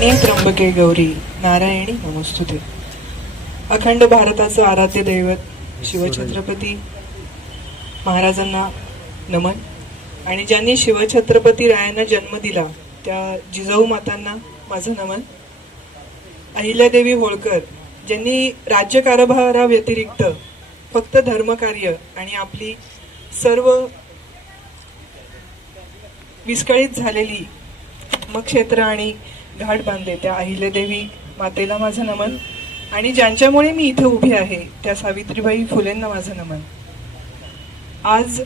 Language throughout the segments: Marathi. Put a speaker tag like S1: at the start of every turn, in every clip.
S1: शरण्ये त्र्यंबके गौरी नारायणी नमस्तुते. अखंड भारताचं आराध्य दैवत शिवछत्रपती महाराजांना नमन. आणि ज्यांनी शिवछत्रपती रायांना जन्म दिला त्या जिजाऊ मातांना माझं नमन. अहिल्यादेवी होळकर ज्यांनी राज्यकारभाराव्यतिरिक्त फक्त धर्मकार्य आणि आपली सर्व विस्कळीत झालेली क्षेत्र आणि घाट बांधले त्या अहिल्यादेवी मातेला माझं नमन. आणि ज्यांच्यामुळे मी इथे उभी आहे त्या सावित्रीबाई फुलेंना माझं नमन. आज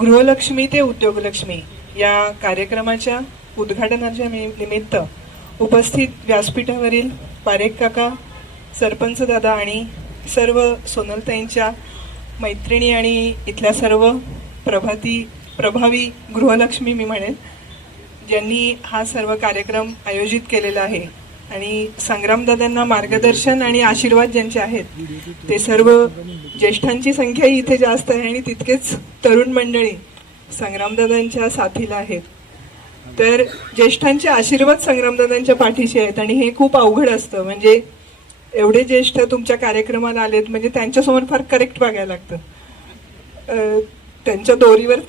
S1: गृहलक्ष्मी ते उद्योगलक्ष्मी या कार्यक्रमाच्या उद्घाटनाच्या निमित्त उपस्थित व्यासपीठावरील पारेख काका सरपंच दादा आणि सर्व सोनलताईंच्या मैत्रिणी आणि इथल्या सर्व प्रभाती प्रभावी गृहलक्ष्मी मी म्हणेन ज्यांनी हा सर्व कार्यक्रम आयोजित केलेला आहे. आणि संग्रामदादांना मार्गदर्शन आणि आशीर्वाद ज्यांचे आहेत ते सर्व ज्येष्ठांची संख्याही इथे जास्त आहे आणि तितकेच तरुण मंडळी संग्रामदादांच्या साथीला आहेत. तर ज्येष्ठांचे आशीर्वाद संग्रामदादांच्या पाठीशी आहेत आणि हे खूप अवघड असतं. म्हणजे एवढे ज्येष्ठ तुमच्या कार्यक्रमाला आलेत म्हणजे त्यांच्यासमोर फार करेक्ट बघायला लागतं. त्यांच्या दोरीवर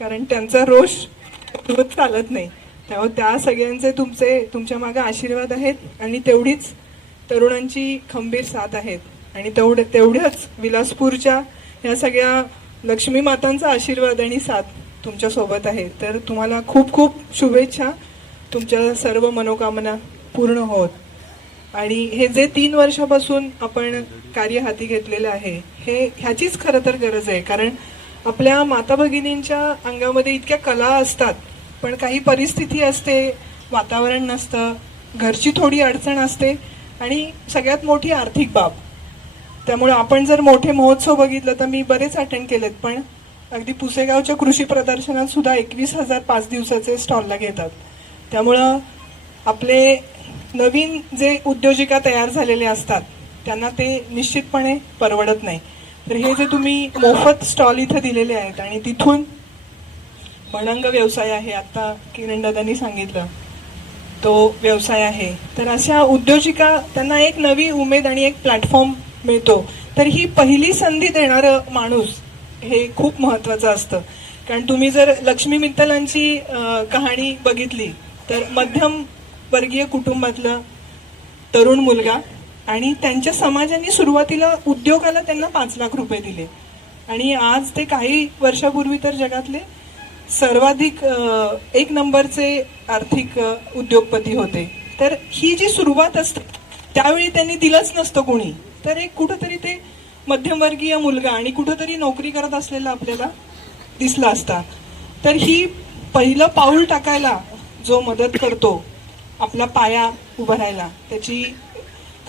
S1: कारण त्यांचा रोष रोज चालत नाही. त्यामुळे त्या सगळ्यांचे तुमचे तुमच्या मागे आशीर्वाद आहेत आणि तेवढीच तरुणांची खंबीर साथ आहेत. आणि तेवढ तेवढ्याच विलासपूरच्या ह्या सगळ्या लक्ष्मी मातांचा आशीर्वाद आणि साथ तुमच्यासोबत आहे. तर तुम्हाला खूप खूप शुभेच्छा. तुमच्या सर्व मनोकामना पूर्ण होत. आणि हे जे तीन वर्षापासून आपण कार्य हाती घेतलेलं आहे हे ह्याचीच खरं तर गरज आहे. कारण आपल्या माता भगिनींच्या अंगामध्ये इतक्या कला असतात पण काही परिस्थिती असते वातावरण नसतं घरची थोडी अडचण असते आणि सगळ्यात मोठी आर्थिक बाब. त्यामुळे आपण जर मोठे महोत्सव बघितलं तर मी बरेच अटेंड केलेत पण अगदी पुसेगावच्या कृषी प्रदर्शनात सुद्धा एकवीस हजार पाच दिवसाचे स्टॉलला घेतात. त्यामुळं आपले नवीन जे उद्योजिका तयार झालेले असतात त्यांना ते निश्चितपणे परवडत नाही. तर हे जे तुम्ही मोफत स्टॉल इथं दिलेले आहेत आणि तिथून भणंग व्यवसाय आहे आता किरण दादांनी सांगितलं तो व्यवसाय आहे. तर अशा उद्योजिका त्यांना एक नवी उमेद आणि एक प्लॅटफॉर्म मिळतो. तर ही पहिली संधी देणारं माणूस हे खूप महत्वाचं असतं. कारण तुम्ही जर लक्ष्मी मित्तलांची कहाणी बघितली तर मध्यम वर्गीय कुटुंबातला तरुण मुलगा आणि त्यांच्या समाजाने सुरुवातीला उद्योगाला त्यांना पाच लाख रुपये दिले. आणि आज ते काही वर्षापूर्वी तर जगातले सर्वाधिक एक नंबरचे आर्थिक उद्योगपती होते. तर ही जी सुरुवात असते त्यावेळी त्यांनी दिलंच नसतं कोणी. तर एक कुठंतरी ते मध्यमवर्गीय मुलगा आणि कुठंतरी नोकरी करत असलेला आपल्याला दिसला असता. तर ही पहिलं पाऊल टाकायला जो मदत करतो आपला पाया उभा राहायला त्याची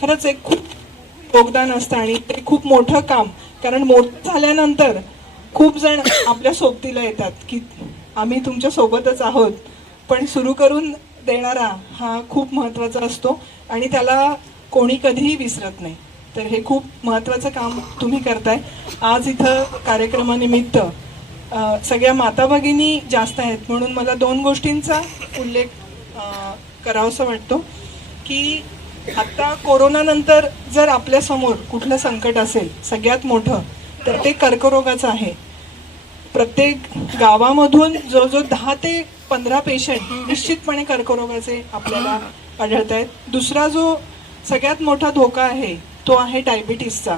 S1: खरंच एक खूप योगदान असतं आणि ते खूप मोठं काम. कारण मोठं झाल्यानंतर खूप जण आपल्या सोबतीला येतात की आम्ही तुमच्या सोबतच आहोत. पण सुरू करून देणारा हा खूप महत्त्वाचा असतो आणि त्याला कोणी कधीही विसरत नाही. तर हे खूप महत्त्वाचं काम तुम्ही करताय. आज इथं कार्यक्रमानिमित्त सगळ्या माता भगिनी जास्त आहेत. म्हणून मला दोन गोष्टींचा उल्लेख करावासा वाटतो की आता कोरोनानंतर जर आपल्यासमोर कुठलं संकट असेल सगळ्यात मोठं तर ते कर्करोगाचं आहे. प्रत्येक गावामधून जो जो दहा ते पंधरा पेशंट निश्चितपणे कर्करोगाचे आपल्याला आढळत आहेत. दुसरा जो सगळ्यात मोठा धोका आहे तो आहे डायबिटीसचा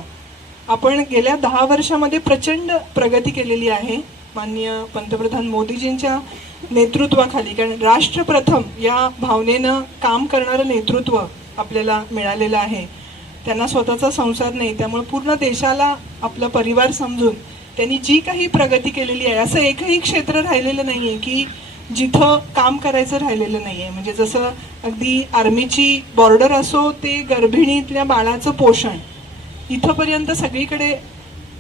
S1: आपण गेल्या दहा वर्षामध्ये प्रचंड प्रगती केलेली आहे. माननीय पंतप्रधान मोदीजींच्या नेतृत्वाखाली कारण राष्ट्रप्रथम या भावनेनं काम करणारं नेतृत्व आपल्याला मिळालेलं आहे. त्यांना स्वतःचा संसार नाही त्यामुळे पूर्ण देशाला आपला परिवार समजून त्यांनी जी काही प्रगती केलेली आहे असं एकही क्षेत्र राहिलेलं नाही आहे की जिथं काम करायचं राहिलेलं नाही आहे म्हणजे जसं अगदी आर्मीची बॉर्डर असो ते गर्भिणीतल्या बाळाचं पोषण इथंपर्यंत सगळीकडे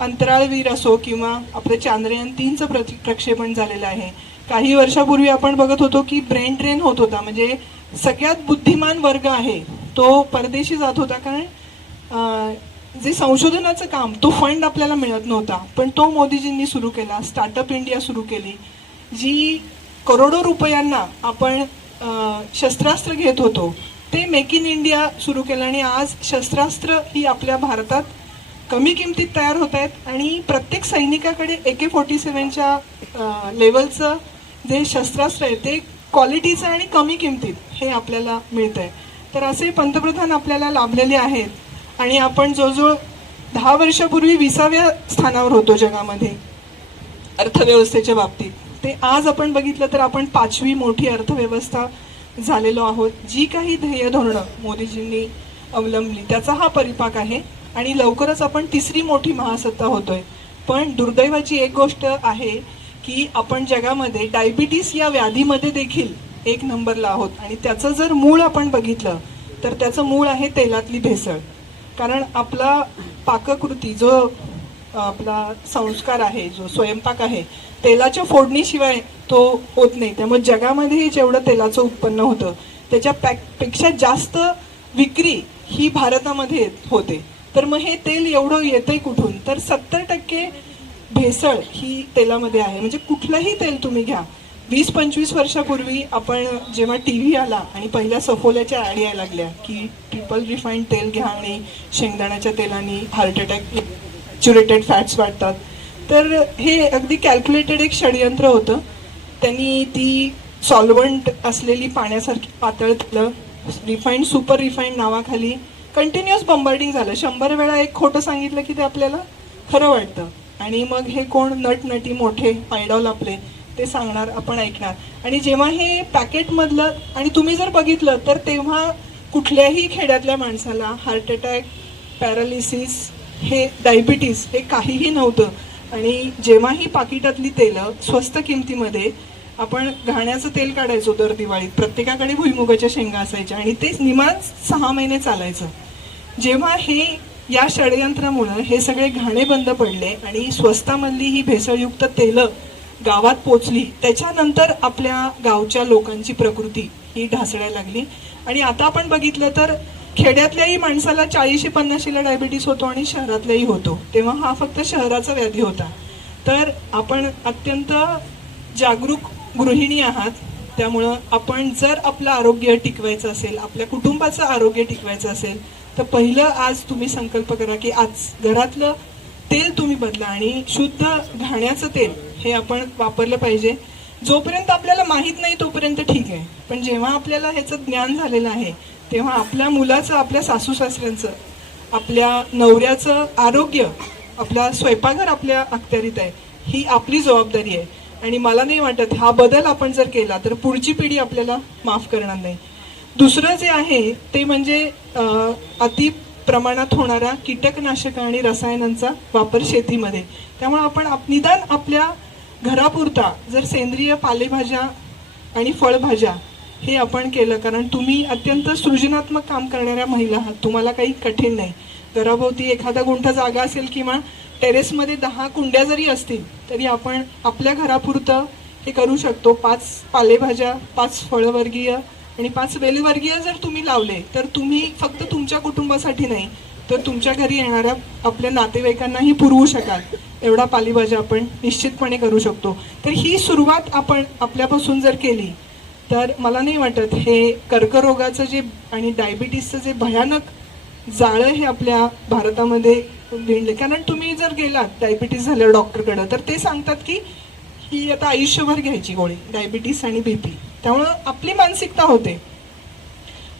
S1: अंतराळवीर असो किंवा आपलं चांद्रयान तीनचं प्र प्रक्षेपण झालेलं आहे. काही वर्षापूर्वी आपण बघत होतो की ब्रेन ड्रेन होत होता. म्हणजे सगळ्यात बुद्धिमान वर्ग आहे. तो परदेशी जात होता कारण जे संशोधनाचं काम तो फंड आपल्याला मिळत नव्हता. पण तो मोदीजींनी सुरू केला स्टार्टअप इंडिया सुरू केली जी करोडो रुपयांना आपण शस्त्रास्त्र घेत होतो. ते मेक इन इंडिया सुरू केलं आणि आज शस्त्रास्त्र ही आपल्या भारतात कमी किमतीत तयार होत आहेत आणि प्रत्येक सैनिकाकडे ए के फोर्टी सेवनच्या लेवलचं जे शस्त्रास्त्र आहे ते क्वालिटीचं आणि कमी किमतीत हे आपल्याला मिळतं आहे तर असे पंतप्रधान आपल्याला लाभलेले आहेत. आणि आपण जवळजवळ दहा वर्षापूर्वी विसाव्या स्थानावर होतो जगामध्ये अर्थव्यवस्थेच्या बाबतीत ते आज आपण बघितलं तर आपण पाचवी मोठी अर्थव्यवस्था झालेलो आहोत. जी काही ध्येय धोरणं मोदीजींनी अवलंबली त्याचा हा परिपाक आहे. आणि लवकरच आपण तिसरी मोठी महासत्ता होतोय. पण दुर्दैवाची एक गोष्ट आहे की आपण जगामध्ये डायबिटीस या व्याधीमध्ये देखील एक नंबरला आहोत. आणि त्याचं जर मूळ आपण बघितलं तर त्याचं मूळ आहे तेलातली भेसळ. कारण आपला पाककृती जो आपला संस्कार आहे जो स्वयंपाक आहे तेलाच्या फोडणीशिवाय तो होत नाही. त्यामुळे जगामध्ये जेवढं तेलाचं उत्पन्न होतं त्याच्या पॅकपेक्षा जास्त विक्री ही भारतामध्ये होते. तर मग हे तेल एवढं येतंय कुठून? तर सत्तर टक्के भेसळ ही तेलामध्ये आहे. म्हणजे कुठलंही तेल तुम्ही घ्या वीस पंचवीस वर्षापूर्वी आपण जेव्हा टी व्ही आला आणि पहिल्या सफोल्याच्या ॲड यायला लागल्या की ट्रिपल रिफाईंड तेल घ्या आणि शेंगदाण्याच्या तेलाने हार्ट अटॅक च्युरेटेड फॅट्स वाटतात तर हे अगदी कॅल्क्युलेटेड एक षडयंत्र होतं. त्यांनी ती सॉल्वंट असलेली पाण्यासारखी पातळ तेलं रिफाईंड सुपर रिफाईंड नावाखाली कंटिन्युअस बंबार्डिंग झालं. शंभर वेळा एक खोटं सांगितलं की ते आपल्याला खरं वाटतं. आणि मग हे कोण नटनटी मोठे आयडॉल आपले ते सांगणार आपण ऐकणार. आणि जेव्हा हे पॅकेटमधलं आणि तुम्ही जर बघितलं तर तेव्हा कुठल्याही खेड्यातल्या माणसाला हार्ट अटॅक पॅरालिसिस हे डायबिटीस हे काहीही नव्हतं. आणि जेव्हा ही पाकिटातली तेलं स्वस्त किमतीमध्ये आपण घाण्याचं तेल काढायचो दर दिवाळीत प्रत्येकाकडे भुईमुगाच्या शेंगा असायच्या आणि ते निमान सहा महिने चालायचं. जेव्हा हे या षडयंत्रामुळं हे सगळे घाणे बंद पडले आणि स्वस्तामधली ही भेसळयुक्त तेलं गावात पोचली त्याच्यानंतर आपल्या गावच्या लोकांची प्रकृती ही ढासळायला लागली. आणि आता आपण बघितलं तर खेड्यातल्याही माणसाला चाळीशी पन्नाशीला डायबिटीस होतो आणि शहरातल्याही होतो. तेव्हा हा फक्त शहराचा व्याधी होता. तर आपण अत्यंत जागरूक गृहिणी आहात. त्यामुळं आपण जर आपलं आरोग्य टिकवायचं असेल आपल्या कुटुंबाचं आरोग्य टिकवायचं असेल तर पहिलं आज तुम्ही संकल्प करा की आज घरातलं तेल तुम्ही बदला आणि शुद्ध घाण्याचं तेल हे आपण वापरलं पाहिजे. जोपर्यंत आपल्याला माहीत नाही तोपर्यंत ठीक आहे. पण जेव्हा आपल्याला ह्याचं ज्ञान झालेलं आहे तेव्हा आपल्या मुलाचं आपल्या सासू सासऱ्यांचं आपल्या नवऱ्याचं आरोग्य आपला स्वयंपाकघर आपल्या अखत्यारीत आहे ही आपली जबाबदारी आहे. आणि मला नाही वाटत हा बदल आपण जर केला तर पुढची पिढी आपल्याला माफ करणार नाही. दुसरं जे आहे ते म्हणजे अति प्रमाणात होणारा कीटकनाशक आणि रसायनांचा वापर शेतीमध्ये. त्यामुळे आपण निदान आपल्या घरापुरता जर सेंद्रिय पालेभाज्या आणि फळभाज्या हे आपण केलं कारण तुम्ही अत्यंत सृजनात्मक काम करणाऱ्या महिला आहात तुम्हाला काही कठीण नाही. घराभोवती एखादा गुंठा जागा असेल किंवा टेरेसमध्ये दहा कुंड्या जरी असतील तरी आपण आपल्या घरापुरतं हे करू शकतो. पाच पालेभाज्या पाच फळवर्गीय आणि पाच वेलवर्गीय जर तुम्ही लावले तर तुम्ही फक्त तुमच्या कुटुंबासाठी नाही तर तुमच्या घरी येणाऱ्या आपल्या नातेवाईकांनाही पुरवू शकाल. एवढा पालेभाज्या आपण निश्चितपणे करू शकतो. तर ही सुरुवात आपण आपल्यापासून जर केली तर मला नाही वाटत हे कर्करोगाचं जे आणि डायबिटीसचं जे भयानक जाळं हे आपल्या भारतामध्ये विणले. कारण तुम्ही जर गेलात डायबिटीस झालं डॉक्टरकडं तर ते सांगतात की ही आता आयुष्यभर घ्यायची गोळी डायबिटीस आणि बीपी त्यामुळं आपली मानसिकता होते.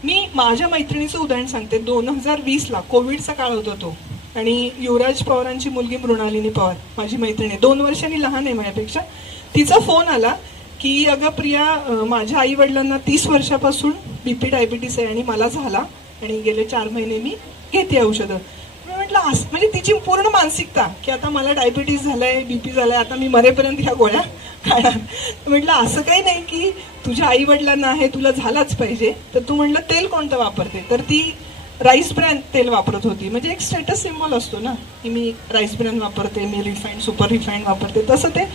S1: मी माझ्या मैत्रिणीचं उदाहरण सांगते. दोन हजार वीसला कोविडचा काळ होता तो आणि युवराज पवारांची मुलगी मृणालिनी पवार माझी मैत्रिणी. आहे. दोन वर्षांनी लहान आहे माझ्यापेक्षा. तिचा फोन आला की अगं प्रिया माझ्या आई वडिलांना तीस वर्षापासून बी पी डायबिटीस आहे आणि मला झाला आणि गेले चार महिने मी घेते औषधं. मी म्हटलं असं म्हणजे तिची पूर्ण मानसिकता की आता मला डायबिटीस पी झालं आहे आता मी मरेपर्यंत ह्या गोळ्या खाणार. म्हटलं असं काही नाही की तुझ्या आई वडिलांना हे तुला झालाच पाहिजे. तर तू म्हणलं तेल कोणतं वापरते? तर ती राईस ब्रँड तेल वापरत होती. म्हणजे एक स्टेटस सिम्बॉल असतो ना की मी राईस ब्रँड वापरते मी रिफाईंड सुपर रिफाईंड वापरते. तसं ते.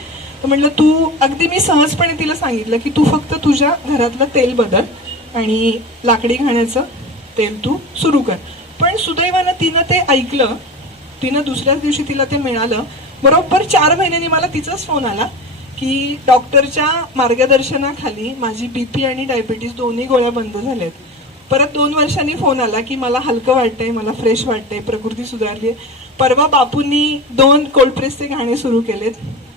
S1: तर म्हटलं तू अगदी मी सहजपणे तिला सांगितलं की तू फक्त तुझ्या घरातलं तेल बदल आणि लाकडी घाण्याचं तेल तू सुरू कर. पण सुदैवानं तिनं ते ऐकलं. तिनं दुसऱ्याच दिवशी तिला ते मिळालं. बरोबर चार महिन्यांनी मला तिचाच फोन आला. की डॉक्टरच्या मार्गदर्शनाखाली माझी बी पी आणि डायबिटीस दोन्ही गोळ्या बंद झाल्यात. परत दोन वर्षांनी फोन आला की मला हलकं वाटतंय मला फ्रेश वाटतंय प्रकृती सुधारली आहे परवा बापूंनी दोन कोल्ड प्रेसचे गाणे सुरू केलेत.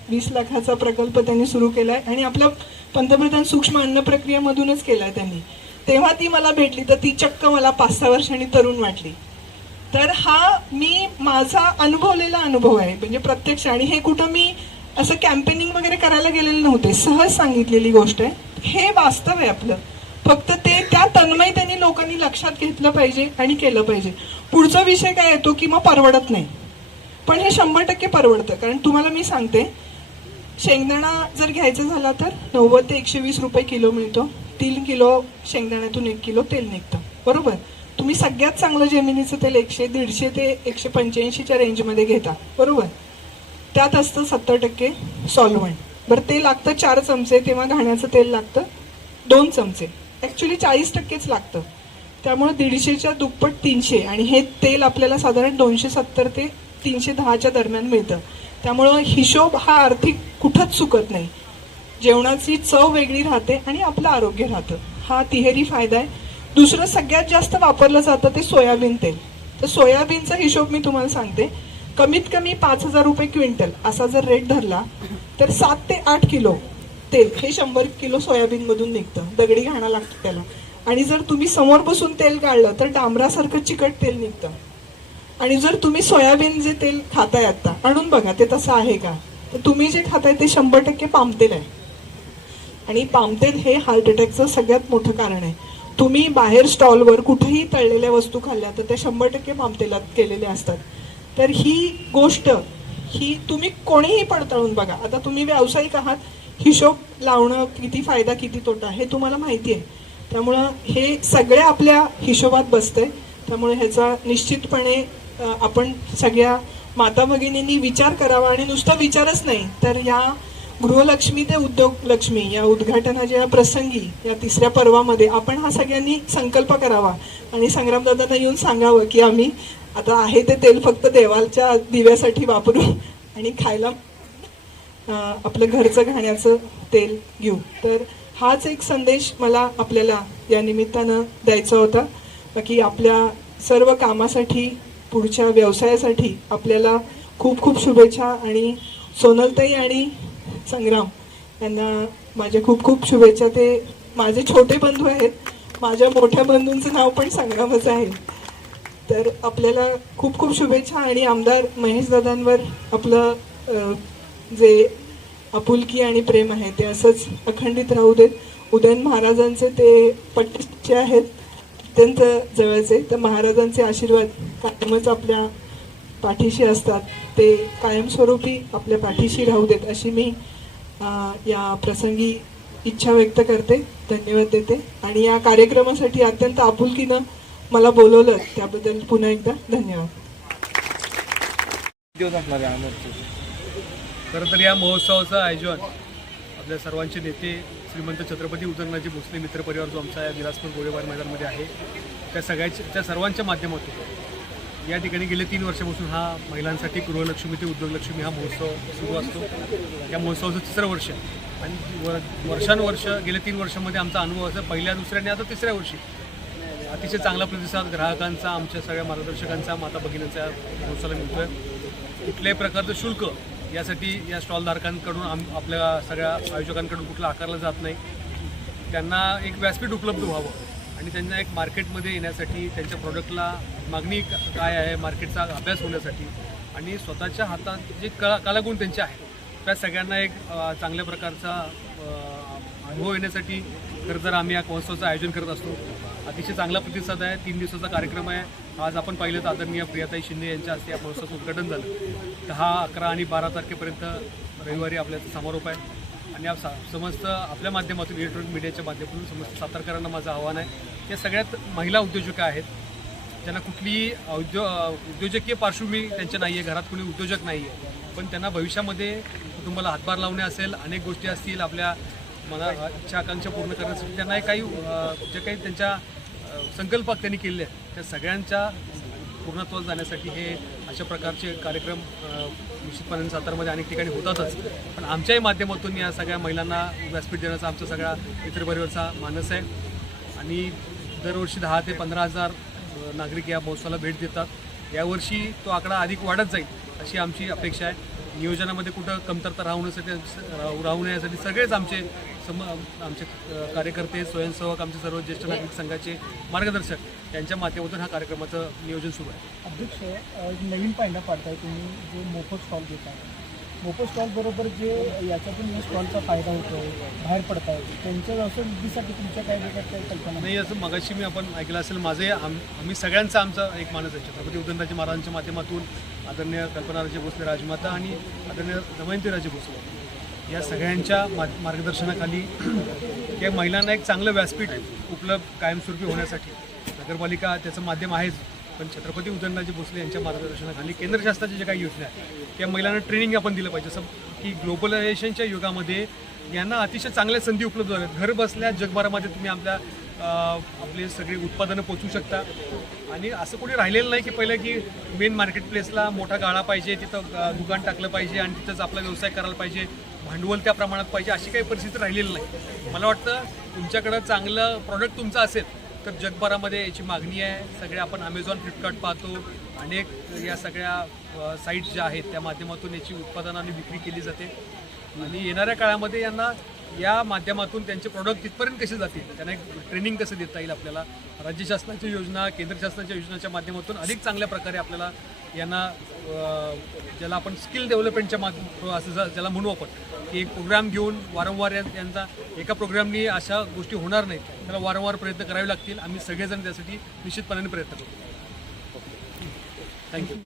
S1: वीस लाखाचा प्रकल्प त्यांनी सुरू केला आहे आणि आपला पंतप्रधान सूक्ष्म अन्न प्रक्रियेमधूनच आहे त्यांनी. तेव्हा ती मला भेटली तर ती चक्क मला पाच सहा वर्षांनी तरुण वाटली. तर हा मी माझा अनुभवलेला अनुभव आहे म्हणजे प्रत्यक्ष. आणि हे कुठं मी असं कॅम्पेनिंग वगैरे करायला गेलेले नव्हते. सहज सांगितलेली गोष्ट आहे. हे वास्तव आहे आपलं. फक्त ते त्या तन्मयतेने लोकांनी लक्षात घेतलं पाहिजे आणि केलं पाहिजे. पुढचा विषय काय येतो की मग परवडत नाही. पण हे शंभर टक्के परवडतं. कारण तुम्हाला मी सांगते शेंगदाणा जर घ्यायचा झाला तर नव्वद ते एकशे वीस रुपये किलो मिळतो. तीन किलो शेंगदाण्यातून एक किलो तेल निघतं. बरोबर? तुम्ही सगळ्यात चांगलं जेमिनीचं तेल एकशे दीडशे ते एकशे पंच्याऐंशीच्या रेंजमध्ये घेता. बरोबर? त्यात असतं सत्तर टक्के सॉल्वंट बरं ते लागतं चार चमचे तेव्हा घाण्याचं तेल लागतं दोन चमचे. ॲक्च्युली चाळीस टक्केच लागतं. त्यामुळे दीडशेच्या दुप्पट तीनशे आणि हे तेल आपल्याला साधारण दोनशे सत्तर ते तीनशे दहाच्या दरम्यान मिळतं. त्यामुळं हिशोब हा आर्थिक कुठंच चुकत नाही. जेवणाची चव वेगळी राहते आणि आपलं आरोग्य राहतं. हा तिहेरी फायदा आहे. दुसरं सगळ्यात जास्त वापरलं जातं ते सोयाबीन तेल. तर सोयाबीनचा हिशोब मी तुम्हाला सांगते. कमीत कमी पाच हजार रुपये क्विंटल असा जर रेट धरला तर सात ते आठ किलो तेल हे शंभर किलो सोयाबीन मधून निघतं दगडी घाणा लागतो त्याला. आणि जर तुम्ही समोर बसून तेल काढलं तर डांबरासारखं चिकट तेल निघतं. आणि जर तुम्ही सोयाबीन जे तेल खाताय आता आणून बघा ते तसं आहे का? तर तुम्ही जे खाताय ते शंभर टक्के पामतेल आहे. आणि पामतेल हे हार्ट अटॅकचं सगळ्यात मोठं कारण आहे. तुम्ही बाहेर स्टॉलवर कुठेही तळलेल्या वस्तू खाल्ल्या तर त्या शंभर टक्के पामतेलात केलेल्या असतात. तर ही गोष्ट ही तुम्ही कोणीही पडताळून बघा. आता तुम्ही व्यावसायिक आहात हिशोब लावणं किती फायदा किती तोटा हे तुम्हाला माहिती आहे. त्यामुळं हे सगळ्या आपल्या हिशोबात बसतंय. त्यामुळे ह्याचा निश्चितपणे आपण सगळ्या माता भगिनींनी विचार करावा आणि नुसता विचारच नाही. तर या गृहलक्ष्मी ते उद्योग लक्ष्मी या उद्घाटनाच्या प्रसंगी या तिसऱ्या पर्वामध्ये आपण हा सगळ्यांनी संकल्प करावा. आणि संग्रामदादांना येऊन सांगावं की आम्ही आता आहे ते तेल फक्त देवालच्या दिव्यासाठी वापरू आणि खायला आपलं घरचं घाण्याचं तेल घेऊ. तर हाच एक संदेश मला आपल्याला या निमित्तानं द्यायचा होता. बाकी आपल्या सर्व कामासाठी पुढच्या व्यवसायासाठी आपल्याला खूप खूप शुभेच्छा आणि सोनलताई आणि संग्राम. यांना माझ्या खूप खूप शुभेच्छा. ते माझे छोटे बंधू आहेत. माझ्या मोठ्या बंधूंचं नाव पण संग्रामच आहे. तर आपल्याला खूप खूप शुभेच्छा आणि आमदार महेश दादांवर आपलं जे आपुलकी आणि प्रेम आहे ते असंच अखंडित राहू देत. उदयन महाराजांचे ते पट्टीचे आहेत अत्यंत जवळचे. तर महाराजांचे आशीर्वाद कायमच आपल्या पाठीशी असतात. ते कायमस्वरूपी आपल्या पाठीशी राहू देत अशी मी या प्रसंगी इच्छा व्यक्त करते धन्यवाद देते. आणि या कार्यक्रमासाठी अत्यंत आपुलकीनं मला बोलवलं त्याबद्दल पुन्हा एकदा धन्यवाद.
S2: खरं तर या महोत्सवाचं आयोजन आपल्या सर्वांचे नेते श्रीमंत छत्रपती उदयनराजे भोसले मित्र परिवार जो आमचा या विलासपूर गोळेबार मैदानामध्ये आहे त्या सगळ्याच्या त्या सर्वांच्या माध्यमातून या ठिकाणी गेले तीन वर्षापासून हा महिलांसाठी गृहलक्ष्मी ते उद्योगलक्ष्मी हा महोत्सव सुरू असतो. या महोत्सवाचं तिसरं वर्ष आहे. आणि वर वर्षानुवर्ष गेल्या तीन वर्षामध्ये आमचा अनुभव असा पहिल्या दुसऱ्या आणि आता तिसऱ्या वर्षी. अतिशय चांगला प्रतिसाद ग्राहकांचा आमच्या सगळ्या मार्गदर्शकांचा माता भगिनींचा महोत्सवाला मिळतोय. कुठल्याही प्रकारचं शुल्क यासाठी या स्टॉलधारकांकडून आम आपल्या सगळ्या आयोजकांकडून कुठलं आकारलं जात नाही. त्यांना एक व्यासपीठ उपलब्ध व्हावं. आणि त्यांना एक मार्केटमध्ये येण्यासाठी त्यांच्या प्रोडक्टला मागणी काय आहे मार्केटचा अभ्यास होण्यासाठी. आणि स्वतःच्या हातात जे कला कलागुण त्यांचे आहेत त्या सगळ्यांना एक चांगल्या प्रकारचा अनुभव येण्यासाठी खरं तर आम्ही या महोत्सवाचं आयोजन करत असतो अतिशय चांगला प्रतिसाद आहे. तीन दिवसाचा कार्यक्रम आहे. आज आपण पाहिलं तर आदरणीय प्रियाताई शिंदे यांच्या हस्ते या महोत्सवाचं उद्घाटन झालं. दहा अकरा आणि बारा तारखेपर्यंत रविवारी आपल्याचा समारोप आहे. आणि या समस्त आपल्या माध्यमातून इलेक्ट्रॉनिक मीडियाच्या माध्यमातून समस्त सातारकरांना माझं आव्हान आहे. या सगळ्यात महिला उद्योजका आहेत त्यांना कुठलीही उद्यो उद्योजकीय पार्श्वभूमी त्यांच्या नाही आहे घरात कुणी उद्योजक नाही आहे पण त्यांना भविष्यामध्ये कुटुंबाला हातभार लावणे असेल अनेक गोष्टी असतील आपल्या मना इच्छा आकांक्षा पूर्ण करण्यासाठी त्यांना काही जे काही त्यांच्या संकल्प त्यांनी केले आहेत त्या सगळ्यांच्या पूर्णत्वास जाण्यासाठी हे अशा प्रकारचे कार्यक्रम अ, निश्चितपणे सातारमध्ये अनेक ठिकाणी होतातच. पण आमच्याही माध्यमातून या सगळ्या महिलांना व्यासपीठ देण्याचा आमचा सगळा मित्रपरिवारचा मानस आहे. आणि दरवर्षी दहा ते पंधरा हजार नागरिक या महोत्सवाला भेट देतात. यावर्षी तो आकडा अधिक वाढत जाईल अशी आमची अपेक्षा आहे. नियोजनामध्ये कुठं कमतरता राहू नये राहू राहू नये यासाठी सगळेच आमचे सम आमचे कार्यकर्ते स्वयंसेवक आमचे सर्व ज्येष्ठ नागरिक संघाचे मार्गदर्शक यांच्या माध्यमातून हा कार्यक्रमाचं नियोजन सुरू आहे.
S3: अध्यक्ष नवीन पायंडा पाडताय तुम्ही जो मोफत स्टॉल देता मोफत स्टॉल बरोबर जे याच्यातून जो स्टॉलचा फायदा होतो बाहेर पडताय त्यांच्या व्यवसाय वृद्धीसाठी तुमच्या काय काही कल्पना
S2: नाही असं मगाशी मी आपण ऐकलं असेल माझे आम आम्ही सगळ्यांचा आमचा एक मानस आहे छत्रपती उदयनराजे महाराजांच्या माध्यमातून आदरणीय कल्पनाराजे भोसले राजमाता आणि आदरणीय दमयंतीराजे भोसले. या सगळ्यांच्या मा मार्गदर्शनाखाली या महिलांना एक चांगलं व्यासपीठ उपलब्ध कायमस्वरूपी होण्यासाठी नगरपालिका त्याचं माध्यम आहेच. पण छत्रपती उदयनराजे भोसले यांच्या मार्गदर्शनाखाली केंद्र शासनाच्या ज्या काही योजना आहेत त्या महिलांना ट्रेनिंग आपण दिलं पाहिजे. जसं की ग्लोबलायझेशनच्या युगामध्ये यांना अतिशय चांगल्या संधी उपलब्ध झाल्या घर बसल्या जगभरामध्ये तुम्ही आपल्या आपले सगळी उत्पादनं पोचवू शकता आणि असं कोणी राहिलेलं नाही की पहिलं की मेन मार्केट प्लेसला मोठा गाळा पाहिजे तिथं दुकान टाकलं पाहिजे आणि तिथंच आपला व्यवसाय करायला पाहिजे. भांडवल त्या प्रमाणात पाहिजे अशी काही परिस्थिती राहिलेली नाही. मला वाटतं तुमच्याकडं चांगलं प्रॉडक्ट तुमचं असेल तर जगभरामध्ये याची मागणी आहे. सगळे आपण अमेझॉन फ्लिपकार्ट पाहतो. अनेक या सगळ्या साईट्स ज्या आहेत त्या माध्यमातून याची उत्पादन आणि विक्री केली जाते. आणि येणाऱ्या काळामध्ये यांना या माध्यमातून त्यांचे प्रॉडक्ट तिथपर्यंत कसे जातील? त्यांना एक ट्रेनिंग कसं देता येईल आपल्याला? राज्य शासनाच्या योजना केंद्र शासनाच्या योजनाच्या माध्यमातून अधिक चांगल्या प्रकारे आपल्याला यांना ज्याला आपण स्किल डेव्हलपमेंटच्या माध्यम असं ज्याला म्हणू आपण की एक प्रोग्राम घेऊन वारंवार या- यांचा एका प्रोग्रामनी अशा गोष्टी होणार नाहीत. त्याला वारंवार प्रयत्न करावे लागतील. आम्ही सगळेजण त्यासाठी निश्चितपणाने प्रयत्न करू थँक्यू